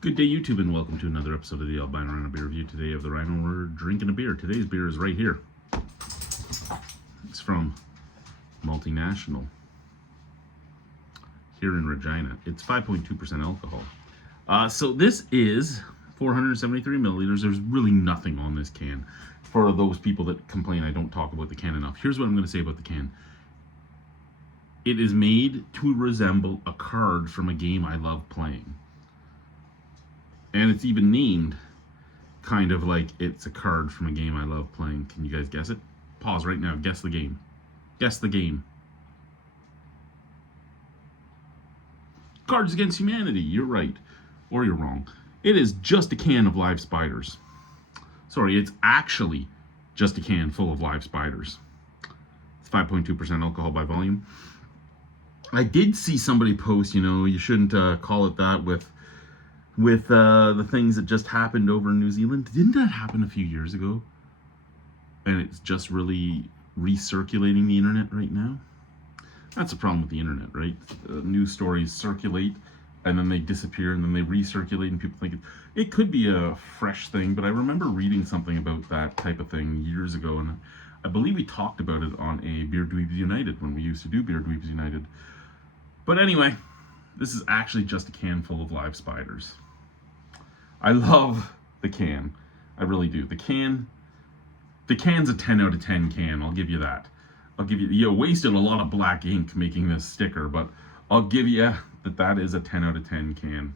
Good day, YouTube, and welcome to another episode of the Albino Rhino Beer Review. Today of the Rhino, we're drinking a beer. Today's beer is right here. It's from Multinational here in Regina. It's 5.2% alcohol. So this is 473 milliliters. There's really nothing on this can. For those people that complain I don't talk about the can enough, here's what I'm going to say about the can. It is made to resemble a card from a game I love playing. And it's even named kind of like it's a card from a game I love playing. Can you guys guess it? Pause right now. Guess the game. Guess the game. Cards Against Humanity. You're right. Or you're wrong. It is just a can of live spiders. Sorry, it's actually just a can full of live spiders. It's 5.2% alcohol by volume. I did see somebody post, you shouldn't call it that with the things that just happened over in New Zealand. Didn't that happen a few years ago? And it's just really recirculating the internet right now. That's the problem with the internet, right? News stories circulate and then they disappear and then they recirculate and people think it could be a fresh thing, but I remember reading something about that type of thing years ago, and I believe we talked about it on a Beer Dweebs United when we used to do Beer Dweebs United. But anyway, this is actually just a can full of live spiders. I love the can. I really do. The can's a 10 out of 10 can. I'll give you that. I'll give you wasted a lot of black ink making this sticker, but I'll give you that is a 10 out of 10 can.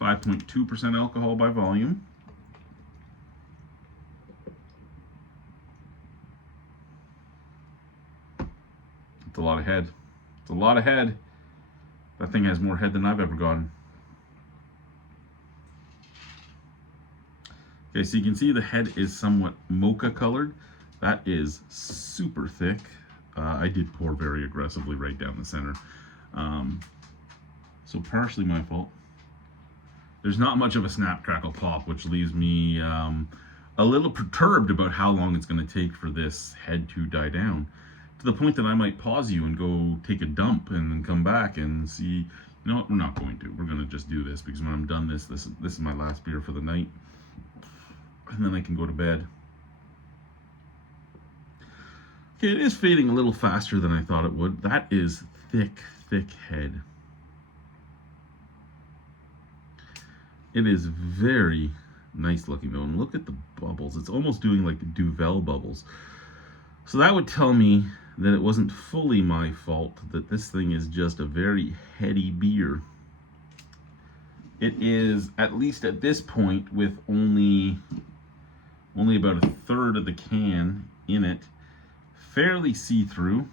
5.2% alcohol by volume. It's a lot of head. It's a lot of head. That thing has more head than I've ever gotten. Okay, so you can see the head is somewhat mocha colored. That is super thick. I did pour very aggressively right down the center. So partially my fault. There's not much of a snap, crackle, pop, which leaves me a little perturbed about how long it's going to take for this head to die down. To the point that I might pause you and go take a dump and then come back and see, you know what, we're not going to. We're going to just do this because when I'm done this is my last beer for the night. And then I can go to bed. Okay, it is fading a little faster than I thought it would. That is thick, thick head. It is very nice looking though. And look at the bubbles. It's almost doing like Duvel bubbles. So that would tell me that it wasn't fully my fault, that this thing is just a very heady beer. It is, at least at this point, with only about a third of the can in it, fairly see-through.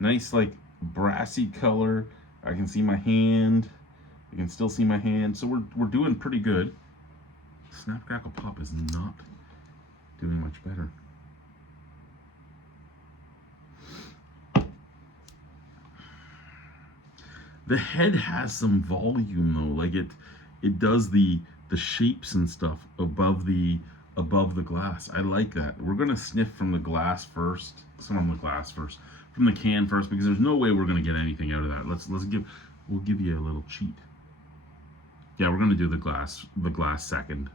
Nice, like, brassy color. I can see my hand. I can still see my hand. So we're doing pretty good. Snap, crackle, pop is not doing much better. The head has some volume though, like it does the shapes and stuff above the glass. I like that. We're gonna sniff from the glass first, from the can first, because there's no way we're gonna get anything out of that. We'll give you a little cheat. Yeah, we're gonna do the glass second.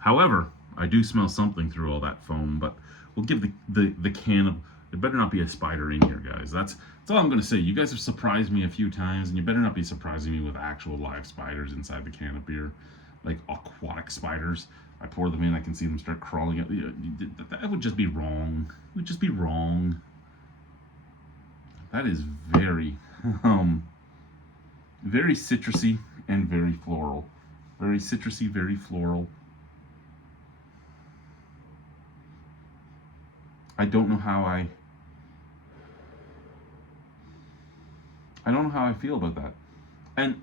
However, I do smell something through all that foam, but we'll give the can of. There better not be a spider in here, guys. That's all I'm going to say. You guys have surprised me a few times, and you better not be surprising me with actual live spiders inside the can of beer. Like aquatic spiders. I pour them in, I can see them start crawling out. That would just be wrong. It would just be wrong. That is very, very citrusy and very floral. Very citrusy, very floral. I don't know how I feel about that. And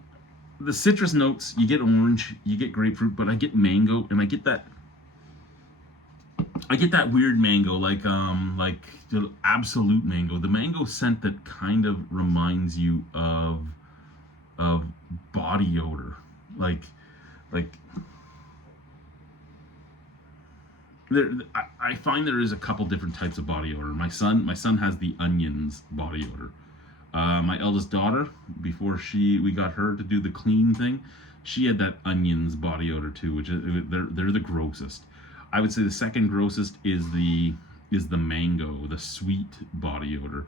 the citrus notes, you get orange, you get grapefruit, but I get mango, and I get that weird mango, like the absolute mango. The mango scent that kind of reminds you of body odor. Like I find there is a couple different types of body odor. My son has the onions body odor. My eldest daughter, before we got her to do the clean thing, she had that onions body odor too, which is they're the grossest. I would say the second grossest is the mango, the sweet body odor.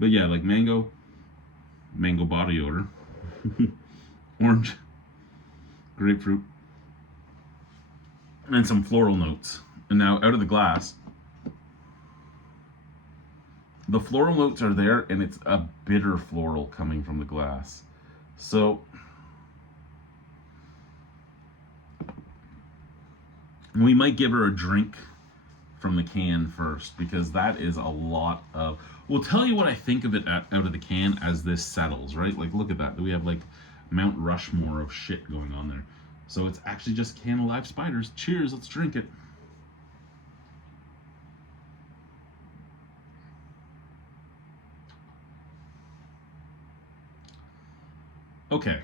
But yeah, like mango body odor, orange, grapefruit, and some floral notes. And now out of the glass, the floral notes are there, and it's a bitter floral coming from the glass. So we might give her a drink from the can first, because that is a lot of... We'll tell you what I think of it out of the can as this settles, right? Like, look at that. We have like Mount Rushmore of shit going on there. So it's actually just a can of live spiders. Cheers, let's drink it. Okay.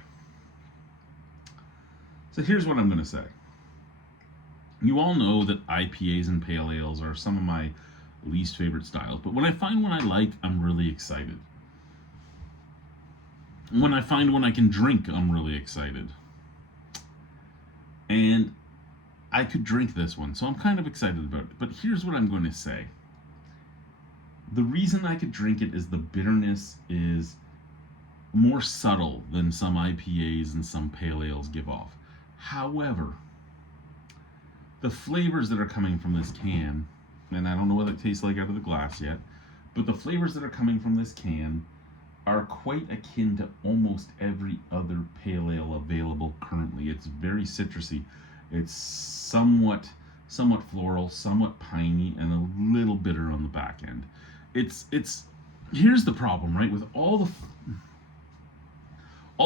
So here's what I'm going to say. You all know that IPAs and pale ales are some of my least favorite styles, but when I find one I like, I'm really excited. When I find one I can drink, I'm really excited. And I could drink this one, so I'm kind of excited about it. But here's what I'm going to say. The reason I could drink it is the bitterness is more subtle than some IPAs and some pale ales give off. However, the flavors that are coming from this can, and I don't know what it tastes like out of the glass yet, but the flavors that are coming from this can are quite akin to almost every other pale ale available currently. It's very citrusy. It's somewhat floral, somewhat piney, and a little bitter on the back end. It's here's the problem, right? With all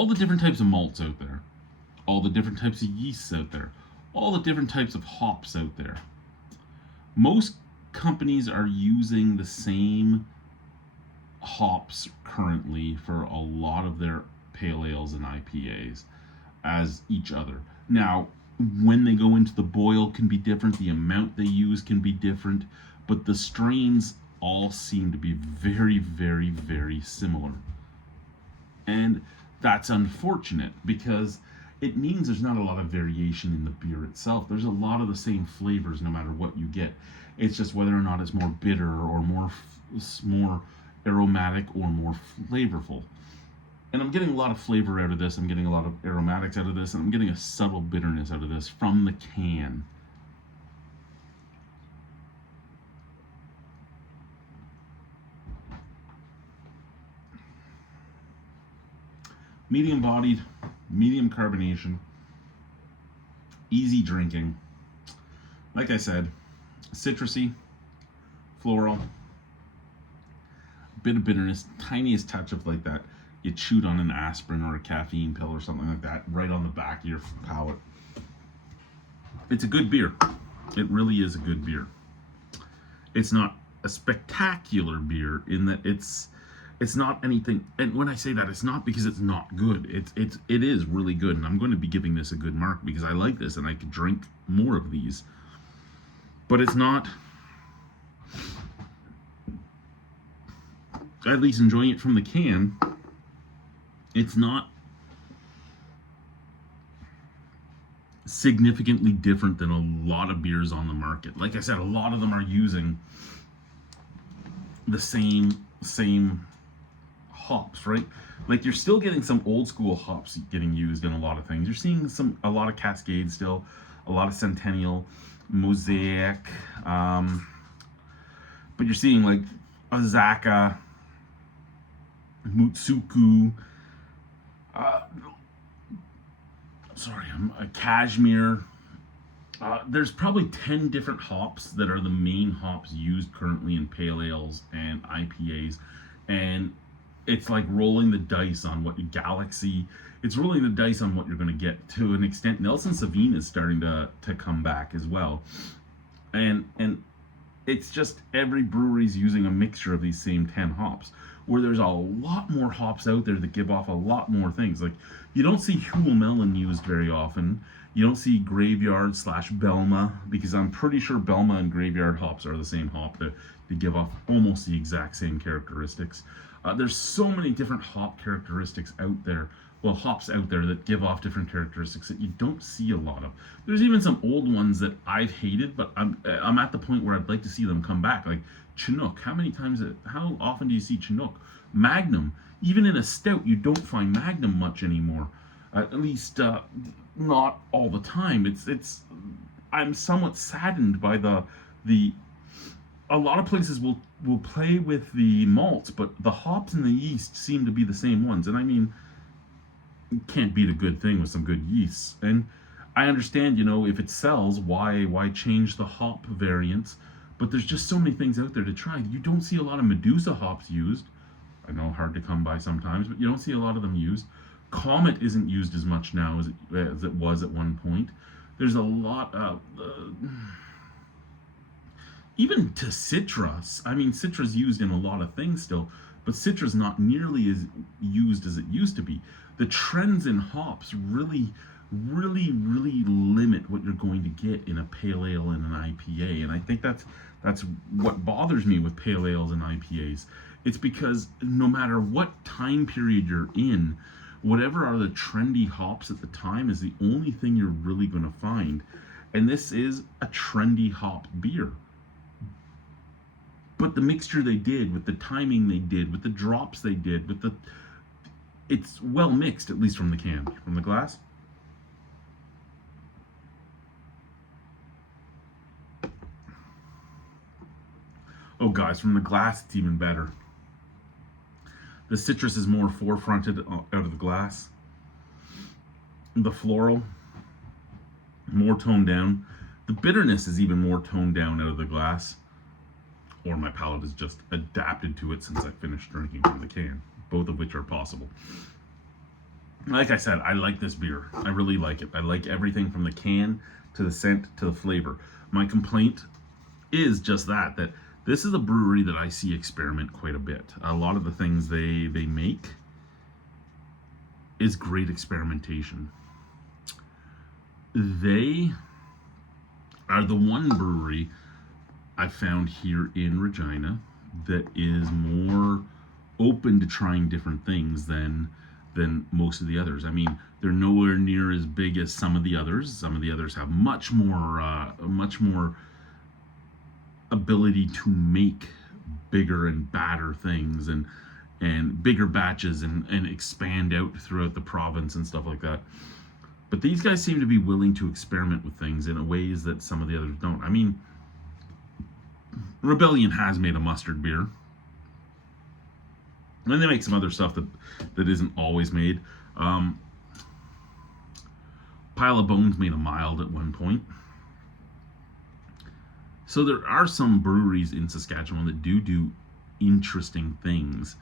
the different types of malts out there, all the different types of yeasts out there, all the different types of hops out there, most companies are using the same hops currently for a lot of their pale ales and IPAs as each other. Now, when they go into the boil can be different, the amount they use can be different, but the strains all seem to be very, very, very similar. And that's unfortunate, because it means there's not a lot of variation in the beer itself. There's a lot of the same flavors no matter what you get. It's just whether or not it's more bitter or more aromatic or more flavorful. And I'm getting a lot of flavor out of this. I'm getting a lot of aromatics out of this, and I'm getting a subtle bitterness out of this from the can. Medium bodied, medium carbonation, easy drinking. Like I said, citrusy, floral, bit of bitterness, tiniest touch of like that. You chewed on an aspirin or a caffeine pill or something like that, right on the back of your palate. It's a good beer. It really is a good beer. It's not a spectacular beer in that it's not anything, and when I say that, it's not because it's not good. It is really good, and I'm going to be giving this a good mark because I like this and I could drink more of these. But it's not, at least enjoying it from the can, it's not significantly different than a lot of beers on the market. Like I said, a lot of them are using the same hops, right? Like, you're still getting some old school hops getting used in a lot of things. You're seeing a lot of Cascade still, a lot of Centennial, Mosaic, but you're seeing like Azaka, Mutsuku, Cashmere. There's probably 10 different hops that are the main hops used currently in pale ales and IPAs, and it's like rolling the dice on what Galaxy. It's rolling the dice on what you're going to get. To an extent, Nelson Sauvin is starting to come back as well, and it's just every brewery's using a mixture of these same 10 hops, where there's a lot more hops out there that give off a lot more things. Like, you don't see Huell Melon used very often. You don't see Graveyard / Belma, because I'm pretty sure Belma and Graveyard hops are the same hop that they give off almost the exact same characteristics. There's so many different hop characteristics out there, well, hops out there that give off different characteristics that you don't see a lot of. There's even some old ones that I've hated, but I'm at the point where I'd like to see them come back. Like Chinook, how often do you see Chinook? Magnum, even in a stout, you don't find Magnum much anymore. At least not all the time. I'm somewhat saddened by the a lot of places will play with the malts, but the hops and the yeast seem to be the same ones. And I mean, you can't beat a good thing with some good yeasts. And I understand, if it sells, why change the hop variants? But there's just so many things out there to try. You don't see a lot of Medusa hops used. I know, hard to come by sometimes, but you don't see a lot of them used. Comet isn't used as much now as it was at one point. There's a lot of even to Citra. I mean, Citra's used in a lot of things still, but Citra's not nearly as used as it used to be. The trends in hops really limit what you're going to get in a pale ale and an IPA, and I think that's what bothers me with pale ales and IPAs. It's because no matter what time period you're in, whatever are the trendy hops at the time is the only thing you're really going to find. And this is a trendy hop beer. But the mixture they did, with the timing they did, with the drops they did, it's well mixed, at least from the can. From the glass. Oh guys, from the glass it's even better. The citrus is more forefronted out of the glass. The floral, more toned down. The bitterness is even more toned down out of the glass. Or my palate has just adapted to it since I finished drinking from the can. Both of which are possible. Like I said, I like this beer. I really like it. I like everything from the can to the scent to the flavor. My complaint is just that this is a brewery that I see experiment quite a bit. A lot of the things they make is great experimentation. They are the one brewery I found here in Regina that is more open to trying different things than most of the others. I mean, they're nowhere near as big as some of the others. Some of the others have much more ability to make bigger and badder things and bigger batches and expand out throughout the province and stuff like that. But these guys seem to be willing to experiment with things in ways that some of the others don't. I mean, Rebellion has made a mustard beer. And they make some other stuff that isn't always made. Pile of Bones made a mild at one point. So there are some breweries in Saskatchewan that do interesting things.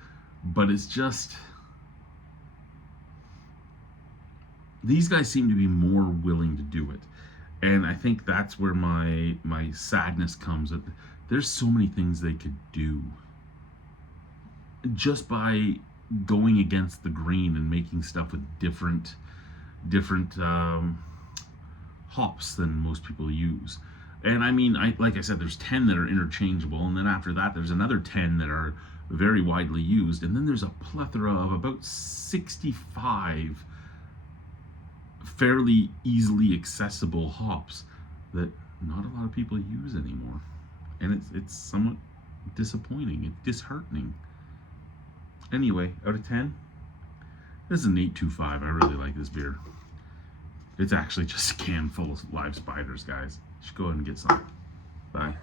But it's just, these guys seem to be more willing to do it. And I think that's where my sadness comes. That there's so many things they could do just by going against the grain and making stuff with different hops than most people use. And I mean, like I said, there's 10 that are interchangeable, and then after that there's another 10 that are very widely used, and then there's a plethora of about 65 fairly easily accessible hops that not a lot of people use anymore. And it's somewhat disappointing. It's disheartening. Anyway, out of 10, this is an 8.25. I really like this beer. It's actually just a can full of live spiders, guys. You should go ahead and get some. Bye.